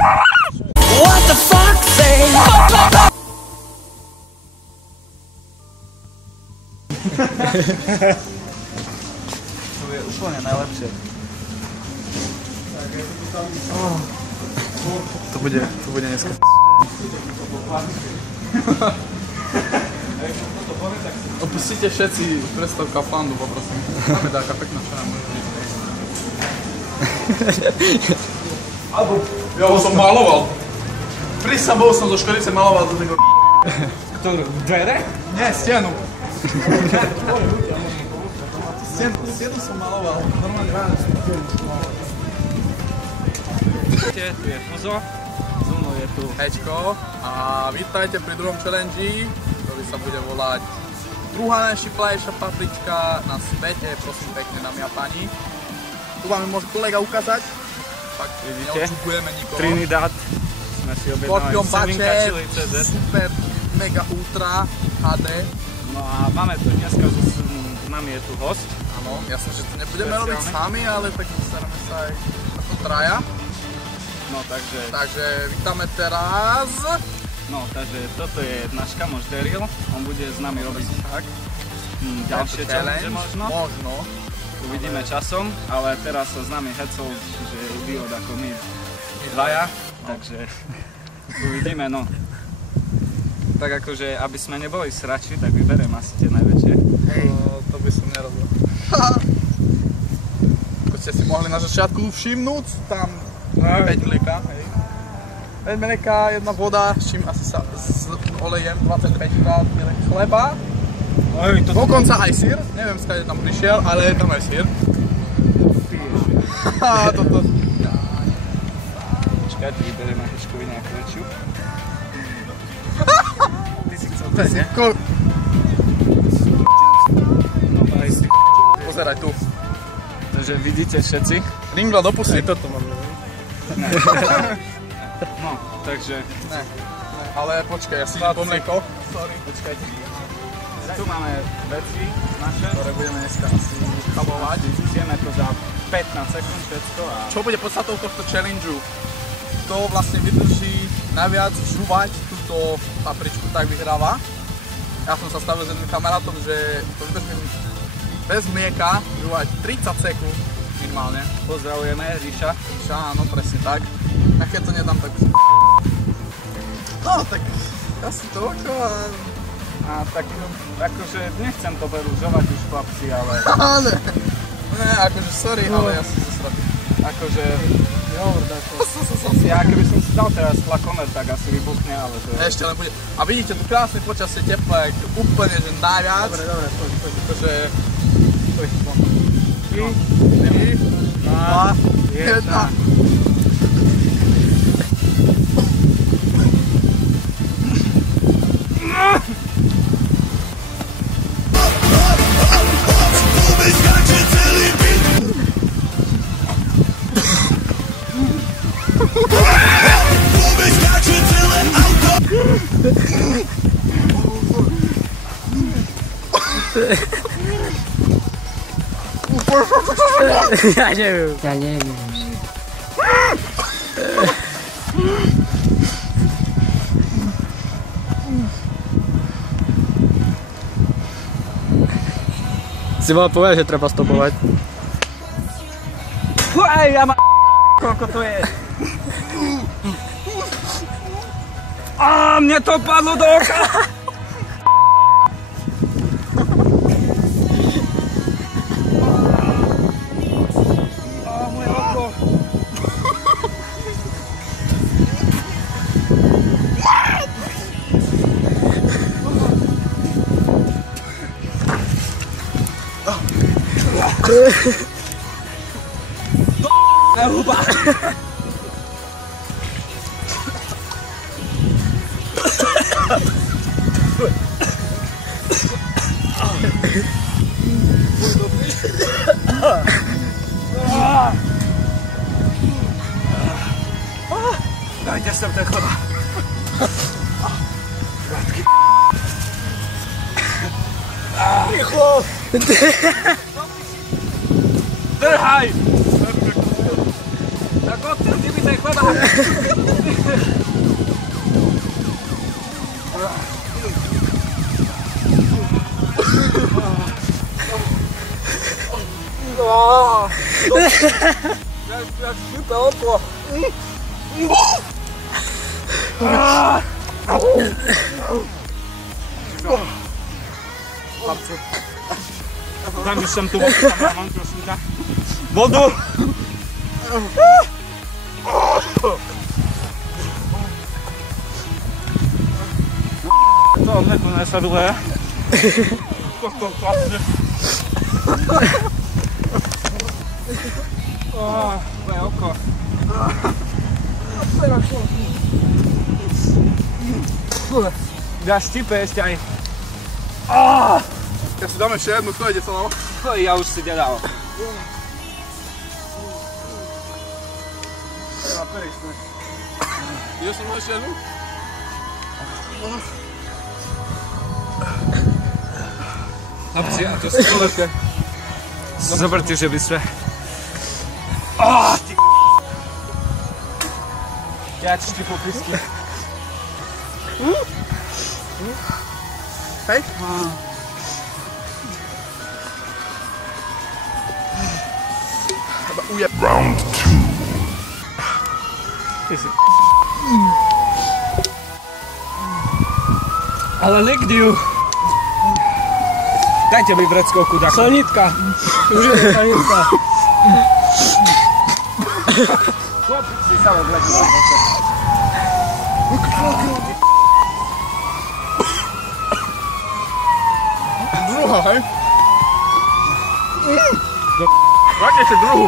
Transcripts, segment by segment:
What the fuck, say? To je úplne najlepšie. To bude dneska. Opustite všetci predstav Kauflandu, poprosím. Máme taká pekná čana, môže byť. Ja ho som maloval. Prísam, bol som zo Škorice maloval do tego. Ktorú? Dvere? Nie, stienu. Stienu som maloval. Normálne rád. Tu je Fuzo, so mnou je tu Hečko a vítajte pri druhom challenge, ktorý sa bude volať druhá najšiplejšia paprička na svete, prosím pekne, dámy a páni. Tu vám môže kolega ukázať. Fakt, neočukujeme nikoho. Trinidad. Sme si objednali Seminka.cz. Super, mega ultra HD. No a máme tu dneska, s nami je tu host. Áno, jasne, že to nebudeme robiť sami, ale tak postaráme sa aj na to traja. No Takže vítame teraz. No, takže toto je náš kamoš Daryl. On bude s nami robiť ďalšie challenge možno. Uvidíme časom, ale teraz sa s nami hecol, že je idiot ako my dvaja, takže uvidíme, no. Tak akože, aby sme neboli srači, tak vyberiem asi tie najväčšie. Hej, to by som nerobil. Ako ste si mohli na začiatku všimnúť, tam 5 mlieka, hej. 5 mlieka, jedna voda, s čím asi sa s olejem 25 krát chleba. Dokonca aj sír, neviem skade tam prišiel, ale je tam aj sír. Toto. Počkaj, tu vyberieme heškovi nejakú väčšiu. Ty si chcel to, nie? No aj si Pozeraj tu. Takže vidíte všetci. Ringla do pusy. Toto mám. No, takže... Ne, ale počkaj, ja si idem po mlieko. Sorry. Počkajte. Tu máme veci naše, ktoré budeme dneska asi chabovať. Ideme to za 15 sekúnd všetko a... Čo bude podstatou tohto challengeu? Kto vlastne vydrží najviac žúvať túto papričku, tak vyhráva. Ja som sa stavil s jedným kamarátom, že to vydržím bez mlieka žúvať 30 sekúnd minimálne. Pozdravujeme Ríša. Ríša, áno, presne tak. A keď to nedám, tak... No, tak asi toľko a... A tak, akože nechcem to berúžovať už chlapci, ale... Ne, akože sorry, ale ja som zasratý. Akože... Ja keby som si dal teraz tlakomer, tak asi vybuchne, ale to je... Ešte len bude... A vidíte, tu krásne počasie, teplé, úplne, že najviac. Dobre, poď. Takže... 3, 2, 1... Ja neviem. Si mal povedať, že treba stopovať. Ja ma... Koľko to je? Mne to padlo do oka! Moje oko! Huba! Dajte sem ten chleba. Rýchlo! Drhaj! Tak odtrhni mi ten chleba! Jak super oko. Tam już tu mam proszę. Wodu! To mleko na sadłę. Kostą klasy. O, moje oko. Daš ti pešťaj. Ja si dáme ešte jednu, to ide celá. Ja už si ďalal. Ja som ešte jednu? Chlapci, a to sú koleké. Zoberte, že by sme... Ty ja ti poprisky. Hej? Round 2. Ale nikdy ju. Dajte mi vreckovku takú. Sonitka. Už je to sonitka. Chłopcy si same vlecú. Druhá, hej? Dajte si druhú.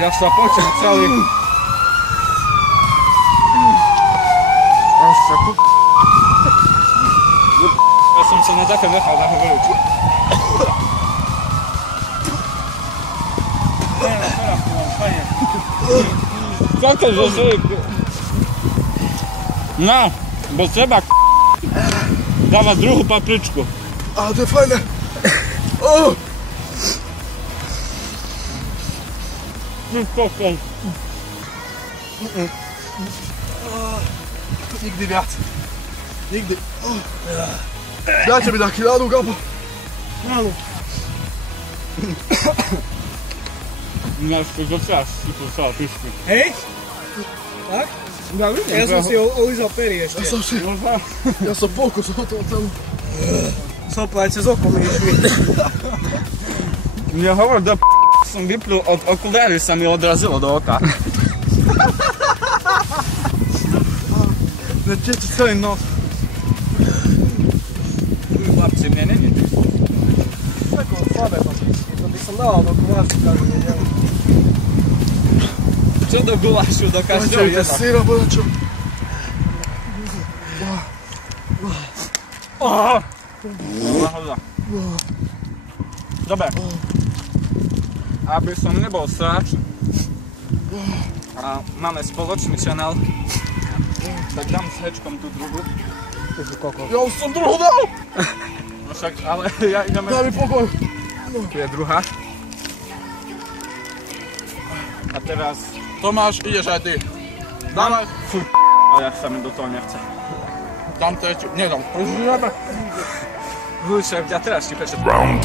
Ja sa počím celý. Ja som sa na také nechal na hovoričku. Také, že si... No, bo treba dávať druhú papričku. A to je fajné. Oh! Nikdy viac. Nikdy. Dajte mi taký ľadu, Gabo. Máš to dočas, si to celá pišky. Hej? Tak? Ja som si olízal pery ešte. Ja som pokusil o toho celú. Sopa aj cez oko mi išli. Ja hovor, do som vyplul od okuliári, sa mi odrazilo do oka. Nečete celý nos. Chlapci, mne není. Tako slabé to by som dával do gulášu každú nedelu. Čo do gulášu, do každého Nečete jedla? síra, bola čo? Dobre. Aby som nebol sráč, a máme spoločný kanál, tak dám s hečkom tú druhú. Ja už som druhú dal! No však, ale ja ideme... Daj mi pokoj. Tu je druhá. A teraz... Tomáš, ideš aj ty. Dávaj. A ja sa mi do toho nechce. Dám tretiu. Nedám. Však, ja teraz ti pečem. Round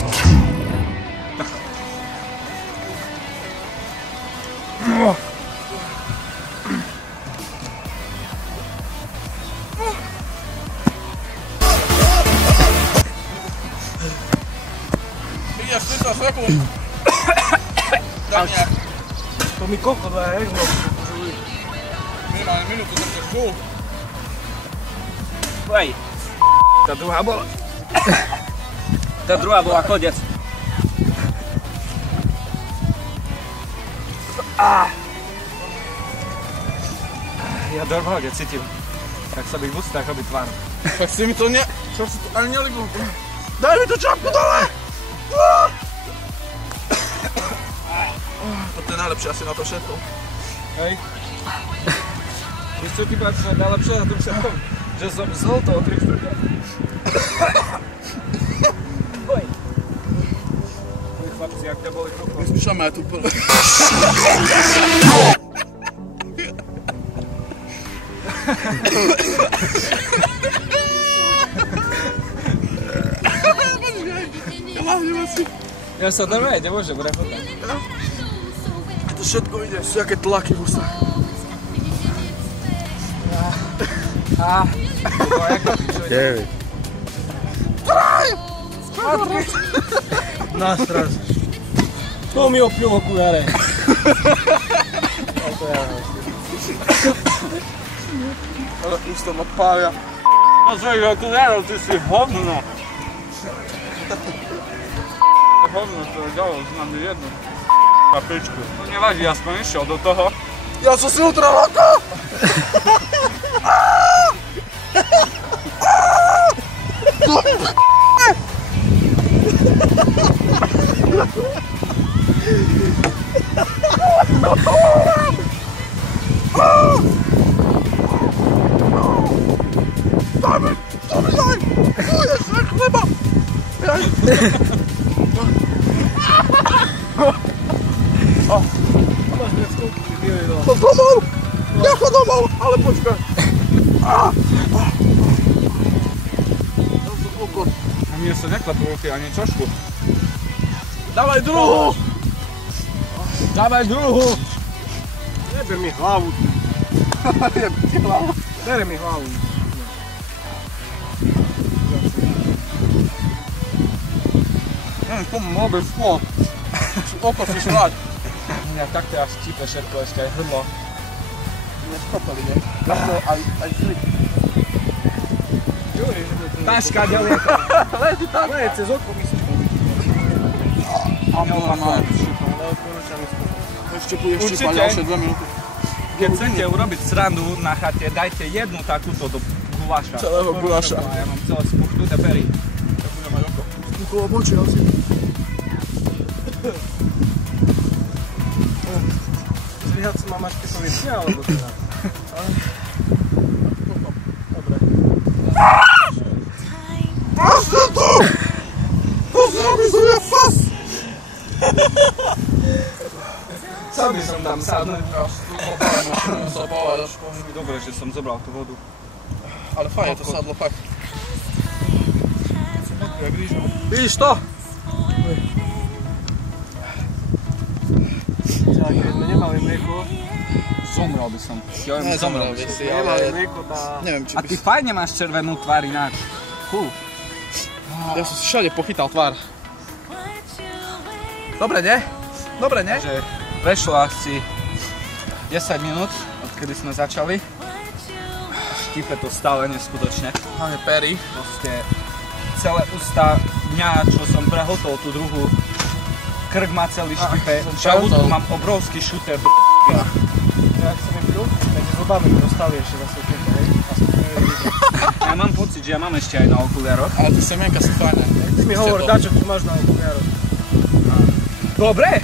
2. Ideš 30 sekúnd. Dám nejak. To mi koľko dá, hej? Minimálne minútu som ťa žul. Hej. Tá druhá bola koniec. Ja normálne cítim, tak sa mi v ústach robí tvár. Tak si mi to ne... Čo si to ani neligol? Daj mi tú čapku dole! Toto je najlepšie asi na to všetko. Hej. Víš čo ti páči najlepšie na tom všetkom? Že som zhol toho 3 štvrťa. Oj. Chlapci, jak ťa boli krucho. Vyskúšame aj tu prvé. Ja sa to nemôže, bude fotať. To všetko ide, sú jaké tlaky v ústach. To ako píšo? 9. Nástraž. To mi opil okujare. Ale ústa ma pália. No svojich okulárov, ty si hovno. Hovno, to je ďalej, znám jednu kapičku. To nevadí, aspoň išiel do toho. Ja som si utral oko! Daj! Tu jest chleba! To domov! Jako domov! Ale počkaj! A mne sa neklepú ruky ani čošku. Dawaj druhú! Dávaj druhú! Neber mi hlavu. Bere mi hlavu. Tomu mobil sklo. Oko si šrať. Mňa tak teraz štípe všetko, ešte aj hrdlo. Mňa skopali, ne? Aj zli. Taška, ďaleko. Leti tak. Ne, cez oko mi sa A mola má. Ešte pôjdeš štípať ďalšie 2 minúty. Keď chcete urobiť srandu na chate, dajte jednu takúto do guláša. Celého guláša. A ja mám celé spuchnuté pery. Tak budem mať oko. Spuchlo obočie asi. Zvíhať sa mám až kesovi dňa, alebo teda? Dobre. Proste tu! Pozdraví som ja fas! Chcel by som tam sadnúť. Zabávaš. Dobre, že som zobral tú vodu. Ale fajn, to sadlo fakt. Vidíš to? Keď sme nemali mlieko, Zomrel by som. Ne, zomrel by si, nemali ale mlieko, tá... neviem, či A by ty fajne máš červenú tvár ináč. Fú. Ja som si všade pochytal tvár. Dobre, ne? Dobre, ne? Že prešlo asi 10 minút, odkedy sme začali. Štípe to stále neskutočne. Máme pery. Proste celé ústa dňa, čo som prehotol tú druhú, krk má celý štípe, žalúdku mám obrovský šúter do Jak sa mi pil, takže zobáme mi dostali ešte zase tieto, hej? Ja mám pocit, že ja mám ešte aj na okuliároch. Ale tie semienka sú fajné. Ty mi hovor, dačo tu máš na okuliároch. Dobre!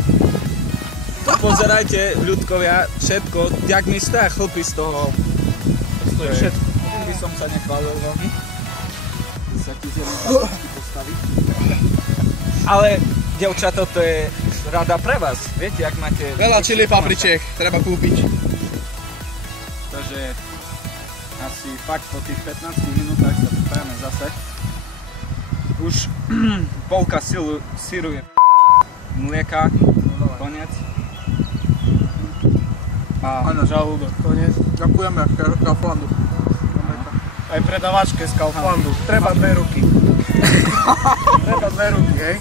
Pozerajte, ľudkovia, všetko, jak mi stá chlpy z toho. To je všetko. Tým by som sa nechválil veľmi. Sa ti zjednú pastičky postaviť. Ale, dievčato, to je rada pre vás. Viete, jak máte... Veľa čili papričiek treba kúpiť. Takže asi fakt po tých 15 minútach sa pripájame zase. Už polka syru je mlieka, koniec. A na žalúdok. Koniec. Ďakujeme Kauflandu. Aj predavačke z Kauflandu. Treba 2 ruky. Treba 2 ruky, hej?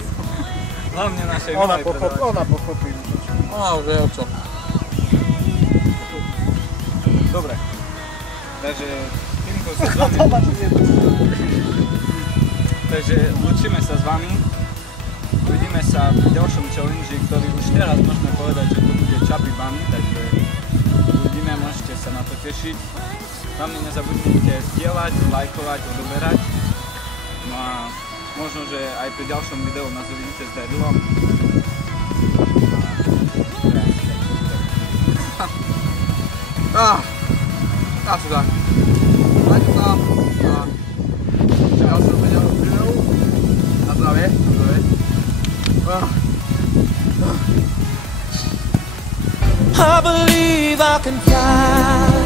Hlavne našej Ona milej predavačke. pochopí. Á, už je o čo. Dobre. Takže týmto sa s vami... Takže lúčime sa s vami. Uvidíme sa v ďalšom challenge, ktorý už teraz môžeme povedať, že to bude Chubby Bunny, takže uvidíme, môžete sa na to tešiť. Hlavne nezabudnite zdieľať, lajkovať, odoberať. No a možno, že aj pri ďalšom videu nás uvidíte s Darylom. Asi tak. Majte sa. Ďalšom videu. Na zdravie. I believe I can fly.